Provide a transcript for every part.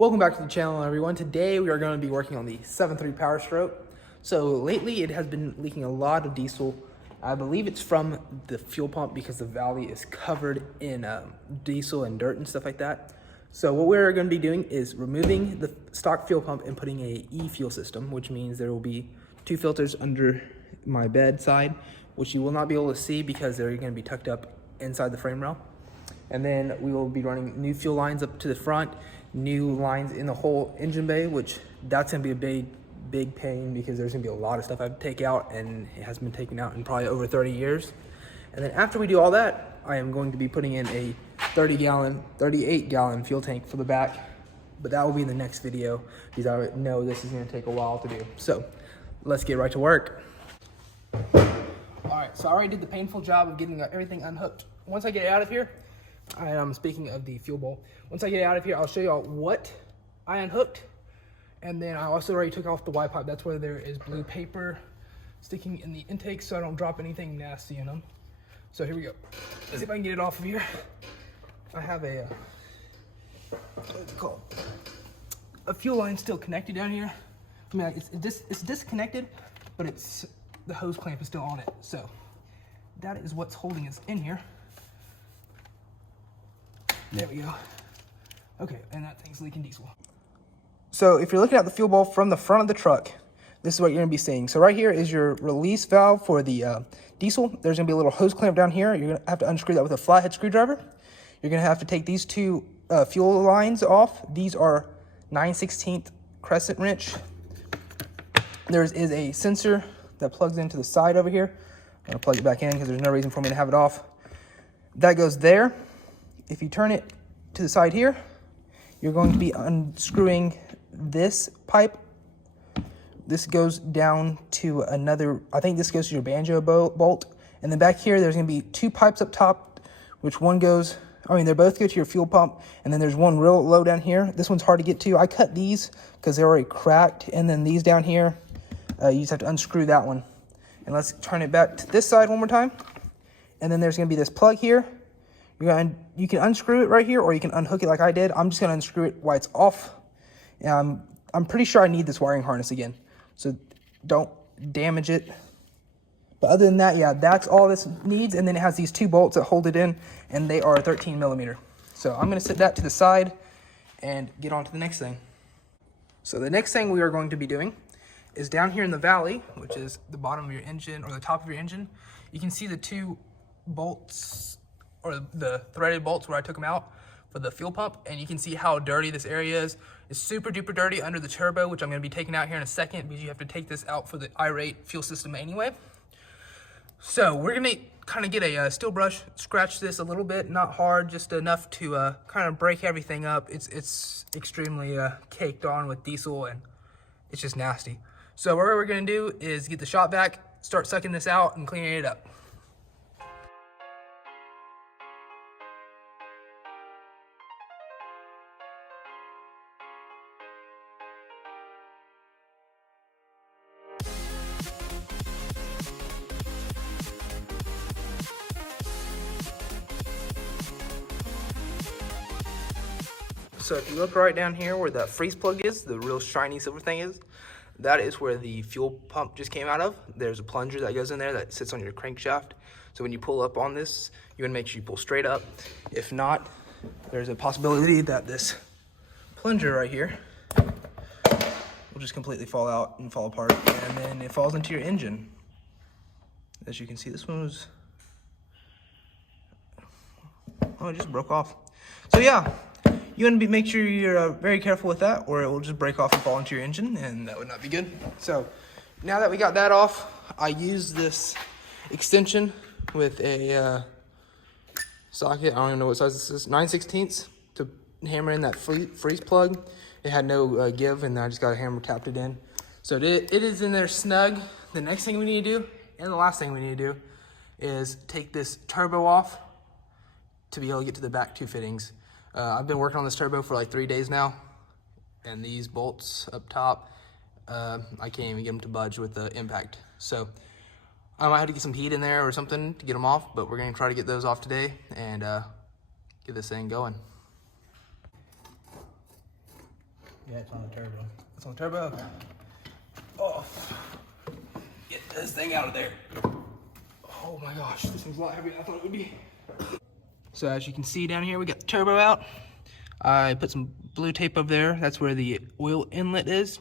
Welcome back to the channel, everyone. Today we are going to be working on the 7.3 Powerstroke. So lately it has been leaking a lot of diesel. I believe it's from the fuel pump because the valley is covered in diesel and dirt and stuff like that. So what we're going to be doing is removing the stock fuel pump and putting a e-fuel system, which means there will be two filters under my bedside, which you will not be able to see because they're going to be tucked up inside the frame rail. And then we will be running new fuel lines up to the front, new lines in the whole engine bay, which that's gonna be a big pain because there's gonna be a lot of stuff I have to take out, and it hasn't been taken out in probably over 30 years. And then after we do all that, I am going to be putting in a 38-gallon fuel tank for the back, but that will be in the next video because I know this is gonna take a while to do. So let's get right to work. All right, so I already did the painful job of getting everything unhooked. Once I get it out of here, speaking of the fuel bowl, once I get it out of here, I'll show y'all what I unhooked. And then I also already took off the Y pipe. That's where there is blue paper sticking in the intake so I don't drop anything nasty in them. So here we go. Let's see if I can get it off of here. I have a, what's it called? A fuel line still connected down here. I mean, it's disconnected, but the hose clamp is still on it. So that is what's holding us in here. There we go. Okay, and that thing's leaking diesel. So if you're looking at the fuel bowl from the front of the truck, this is what you're gonna be seeing. So right here is your release valve for the diesel. There's gonna be a little hose clamp down here. You're gonna have to unscrew that with a flathead screwdriver. You're gonna have to take these two fuel lines off. These are 9/16 crescent wrench. There is a sensor that plugs into the side over here. I'm gonna plug it back in because there's no reason for me to have it off. That goes there. If you turn it to the side here, you're going to be unscrewing this pipe. This goes down to another, I think this goes to your banjo bolt. And then back here, there's gonna be two pipes up top, which one goes, they both go to your fuel pump. And then there's one real low down here. This one's hard to get to. I cut these because they're already cracked. And then these down here, you just have to unscrew that one. And let's turn it back to this side one more time. And then there's gonna be this plug here. You can unscrew it right here, or you can unhook it like I did. I'm just gonna unscrew it while it's off. I'm pretty sure I need this wiring harness again, so don't damage it. But other than that, yeah, that's all this needs. And then it has these two bolts that hold it in, and they are 13 millimeter. So I'm gonna set that to the side and get on to the next thing. So the next thing we are going to be doing is down here in the valley, which is the bottom of your engine or the top of your engine. You can see the two bolts, or the threaded bolts where I took them out for the fuel pump, and you can see how dirty this area is. It's super duper dirty under the turbo, which I'm gonna be taking out here in a second because you have to take this out for the Irate fuel system anyway. So we're gonna kind of get a steel brush, scratch this a little bit, not hard, just enough to kind of break everything up. It's extremely caked on with diesel, and it's just nasty. So what we're gonna do is get the shop vac, start sucking this out and cleaning it up. So if you look right down here where the freeze plug is, the real shiny silver thing is, that is where the fuel pump just came out of. There's a plunger that goes in there that sits on your crankshaft. So when you pull up on this, you want to make sure you pull straight up. If not, there's a possibility that this plunger right here will just completely fall out and fall apart, and then it falls into your engine. As you can see, this one was, it just broke off. So yeah. You want to make sure you're very careful with that, or it will just break off and fall into your engine, and that would not be good. So now that we got that off, I use this extension with a socket. I don't even know what size this is, 9/16 to hammer in that freeze plug. It had no give, and I just got a hammer, tapped it in. So it is in there snug. The next thing we need to do, and the last thing we need to do, is take this turbo off to be able to get to the back two fittings. I've been working on this turbo for like 3 days now, and these bolts up top, I can't even get them to budge with the impact. So I might have to get some heat in there or something to get them off, but we're gonna try to get those off today and get this thing going. Yeah, it's on the turbo. It's on the turbo? Okay. Oh, get this thing out of there. Oh my gosh, this thing's a lot heavier than I thought it would be. So as you can see down here, we got the turbo out. I put some blue tape over there. That's where the oil inlet is.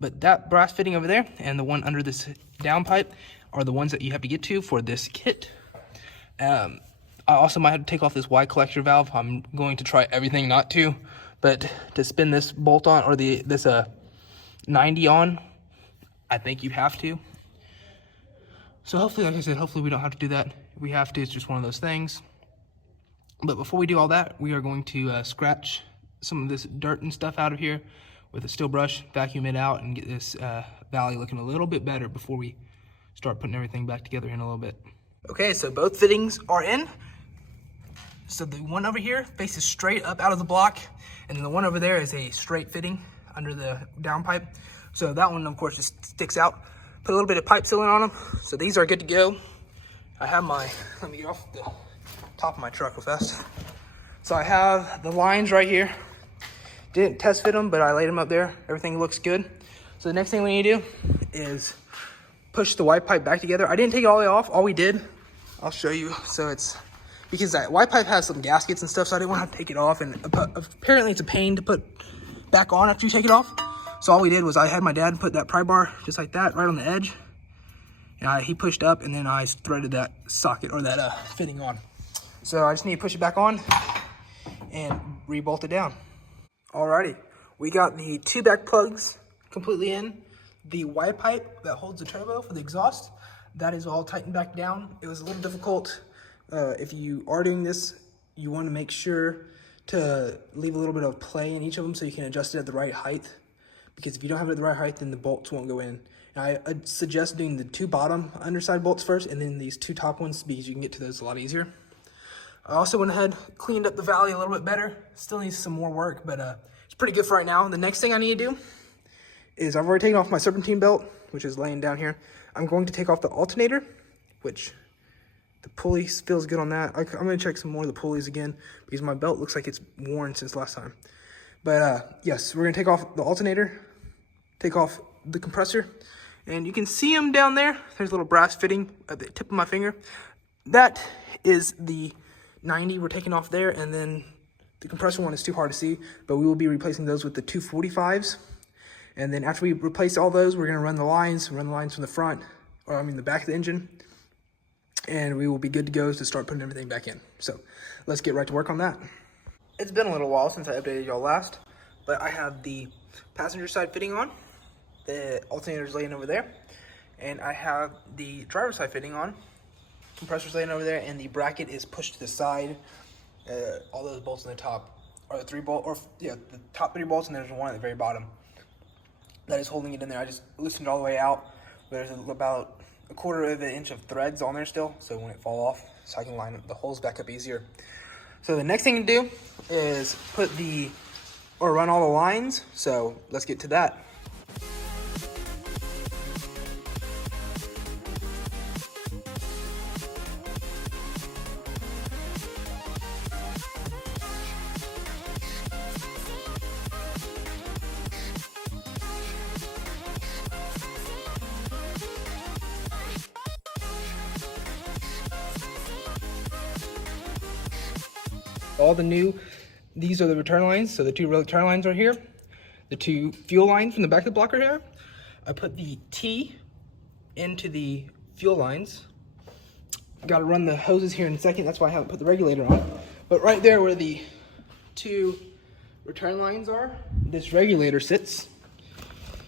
But that brass fitting over there and the one under this downpipe are the ones that you have to get to for this kit. I also might have to take off this Y collector valve. I'm going to try everything not to, but to spin this bolt on, or this 90 on, I think you have to. So hopefully, like I said, hopefully we don't have to do that. If we have to, it's just one of those things. But before we do all that, we are going to scratch some of this dirt and stuff out of here with a steel brush, vacuum it out, and get this valley looking a little bit better before we start putting everything back together in a little bit. Okay, so both fittings are in. So the one over here faces straight up out of the block, and then the one over there is a straight fitting under the downpipe. So that one, of course, just sticks out. Put a little bit of pipe sealant on them. So these are good to go. I have my, let me get off the top of my truck real fast. So I have the lines right here. Didn't test fit them, but I laid them up there. Everything looks good. So the next thing we need to do is push the Y pipe back together. I didn't take it all the way off. All we did, I'll show you. So it's, because that Y pipe has some gaskets and stuff, so I didn't want to have to take it off. And apparently it's a pain to put back on after you take it off. So all we did was I had my dad put that pry bar just like that right on the edge. And he pushed up, and then I threaded that socket or that fitting on. So I just need to push it back on and re-bolt it down. Alrighty, we got the two back plugs completely in. The Y pipe that holds the turbo for the exhaust, that is all tightened back down. It was a little difficult. If you are doing this, you want to make sure to leave a little bit of play in each of them so you can adjust it at the right height. Because if you don't have it at the right height, then the bolts won't go in. And I suggest doing the two bottom underside bolts first and then these two top ones, because you can get to those a lot easier. I also went ahead, cleaned up the valley a little bit better. Still needs some more work, but it's pretty good for right now. The next thing I need to do is I've already taken off my serpentine belt, which is laying down here. I'm going to take off the alternator, which the pulley feels good on that. I'm going to check some more of the pulleys again because my belt looks like it's worn since last time. But yes, we're going to take off the alternator, take off the compressor, and you can see them down there. There's a little brass fitting at the tip of my finger. That is the 90 we're taking off there, and then the compressor one is too hard to see, but we will be replacing those with the 245s. And then after we replace all those, we're going to run the lines from the front, or I mean the back of the engine, and we will be good to go to start putting everything back in. So let's get right to work on that. It's been a little while since I updated y'all last, but I have the passenger side fitting on, the alternator's laying over there, and I have the driver's side fitting on. Compressor's laying over there, and the bracket is pushed to the side. All those bolts in the top are the the top 3 bolts, and there's one at the very bottom that is holding it in there. I just loosened it all the way out. There's about 1/4 of an inch of threads on there still, so when it fall off, so I can line the holes back up easier. So the next thing to do is run all the lines. So let's get to that. These are the return lines. So the 2 return lines are here. The 2 fuel lines from the back of the block are here. I put the T into the fuel lines. Got to run the hoses here in a second. That's why I haven't put the regulator on. But right there where the 2 return lines are, this regulator sits.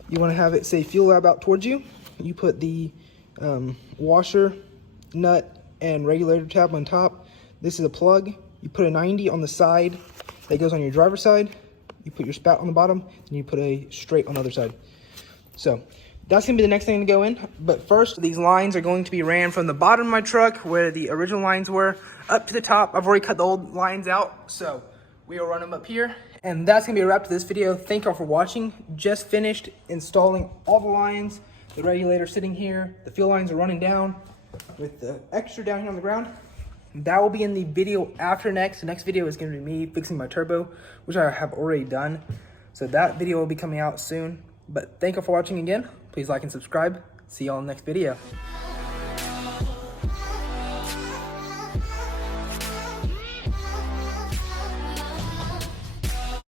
You want to have it say fuel lab out towards you. You put the washer, nut, and regulator tab on top. This is a plug. You put a 90 on the side that goes on your driver's side. You put your spout on the bottom, and you put a straight on the other side. So that's gonna be the next thing to go in. But first, these lines are going to be ran from the bottom of my truck, where the original lines were, up to the top. I've already cut the old lines out, so we will run them up here. And that's gonna be a wrap to this video. Thank y'all for watching. Just finished installing all the lines. The regulator sitting here. The fuel lines are running down with the extra down here on the ground. That will be in the video after next. The next video is going to be me fixing my turbo, which I have already done. So that video will be coming out soon. But thank you for watching again. Please like and subscribe. See you all in the next video.